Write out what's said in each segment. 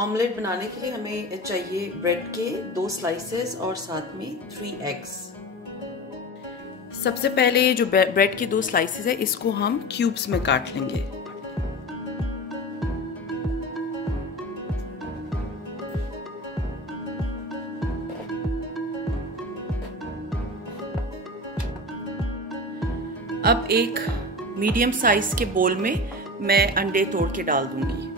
Omelette बनाने के लिए हमें चाहिए ब्रेड के 2 स्लाइसेस और साथ में 3 एग्स। सबसे पहले जो ब्रेड के 2 स्लाइसेस है इसको हम क्यूब्स में काट लेंगे। अब एक मीडियम साइज के बोल में मैं अंडे तोड़ के डाल दूंगी।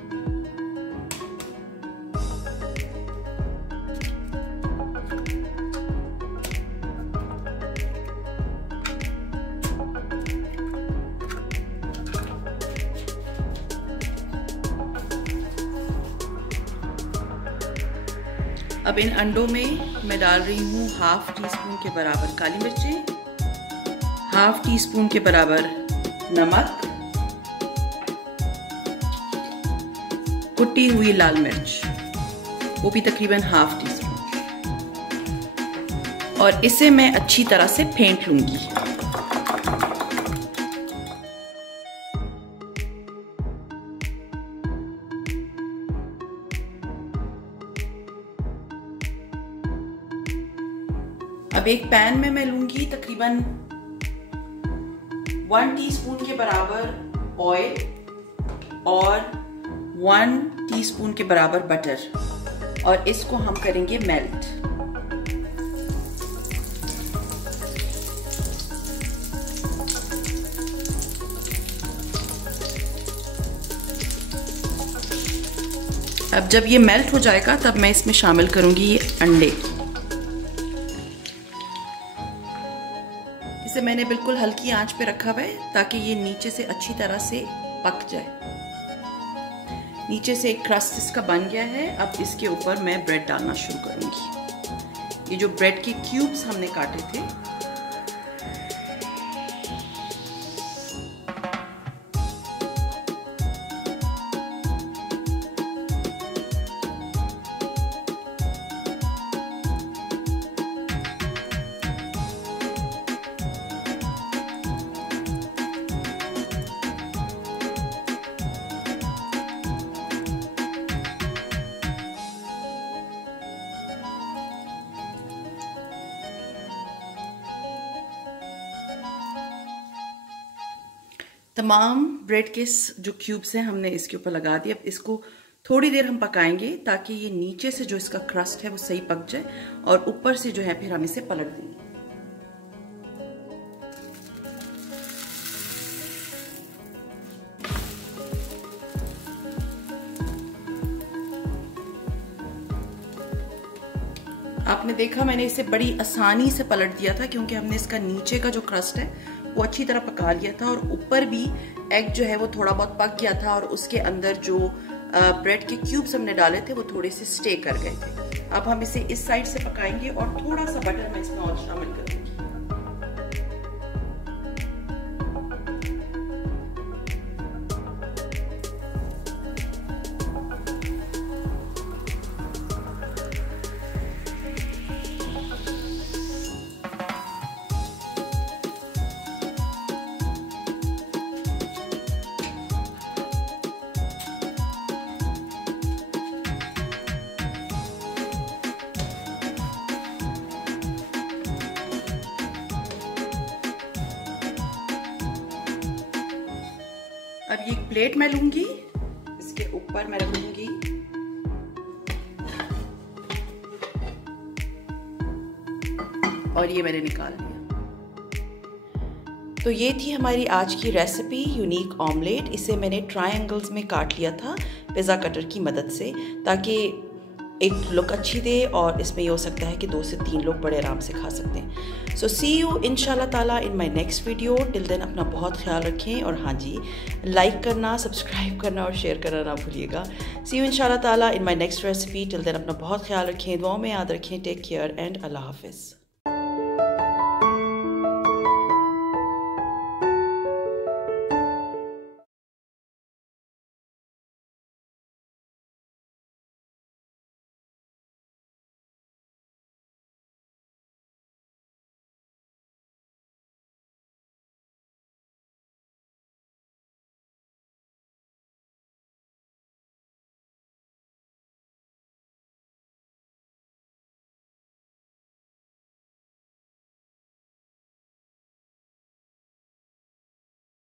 अब इन अंडों में मैं डाल रही हूँ ½ टीस्पून के बराबर काली मिर्चें, ½ टीस्पून के बराबर नमक, कुटी हुई लाल मिर्च, वो भी तकरीबन ½ टीस्पून, और इसे मैं अच्छी तरह से फेंट लूंगी। अब एक पैन में मैं लूंगी तकरीबन 1 टीस्पून के बराबर ऑयल और 1 टीस्पून के बराबर बटर, और इसको हम करेंगे मेल्ट। अब जब ये मेल्ट हो जाएगा तब मैं इसमें शामिल करूंगी ये अंडे। इसे मैंने बिल्कुल हल्की आंच पे रखा हुआ है ताकि ये नीचे से अच्छी तरह से पक जाए। नीचे से एक क्रस्ट इसका बन गया है। अब इसके ऊपर मैं ब्रेड डालना शुरू करूंगी। ये जो ब्रेड के क्यूब्स हमने काटे थे तमाम ब्रेड के जो क्यूब्स हैं हमने इसके ऊपर लगा दिए। अब इसको थोड़ी देर हम पकाएंगे ताकि ये नीचे से जो इसका क्रस्ट है वो सही पक जाए, और ऊपर से जो है फिर हम इसे पलट देंगे। आपने देखा मैंने इसे बड़ी आसानी से पलट दिया था क्योंकि हमने इसका नीचे का जो क्रस्ट है वो अच्छी तरह पका लिया था, और ऊपर भी एग जो है वो थोड़ा बहुत पक गया था, और उसके अंदर जो ब्रेड के क्यूब्स हमने डाले थे वो थोड़े से स्टे कर गए थे। अब हम इसे इस साइड से पकाएंगे और थोड़ा सा बटर मैं इसमें और शामिल करूंगी। अब ये एक प्लेट मैं लूंगी, इसके ऊपर मैं रखूंगी और ये मैंने निकाल लिया। तो ये थी हमारी आज की रेसिपी यूनिक ऑमलेट। इसे मैंने ट्रायंगल्स में काट लिया था पिज़्ज़ा कटर की मदद से ताकि एक लुक अच्छी दे, और इसमें ये हो सकता है कि 2 से 3 लोग बड़े आराम से खा सकते हैं। सो सी यू इंशाल्लाह ताला in my next video. Till then अपना बहुत ख्याल रखें, और हाँ जी, लाइक करना, सब्सक्राइब करना और शेयर करना ना भूलिएगा। सी यू इंशाल्लाह ताला in my next recipe. Till then अपना बहुत ख्याल रखें, दुआओं में याद रखें। टेक केयर एंड अल्लाह हाफिज़।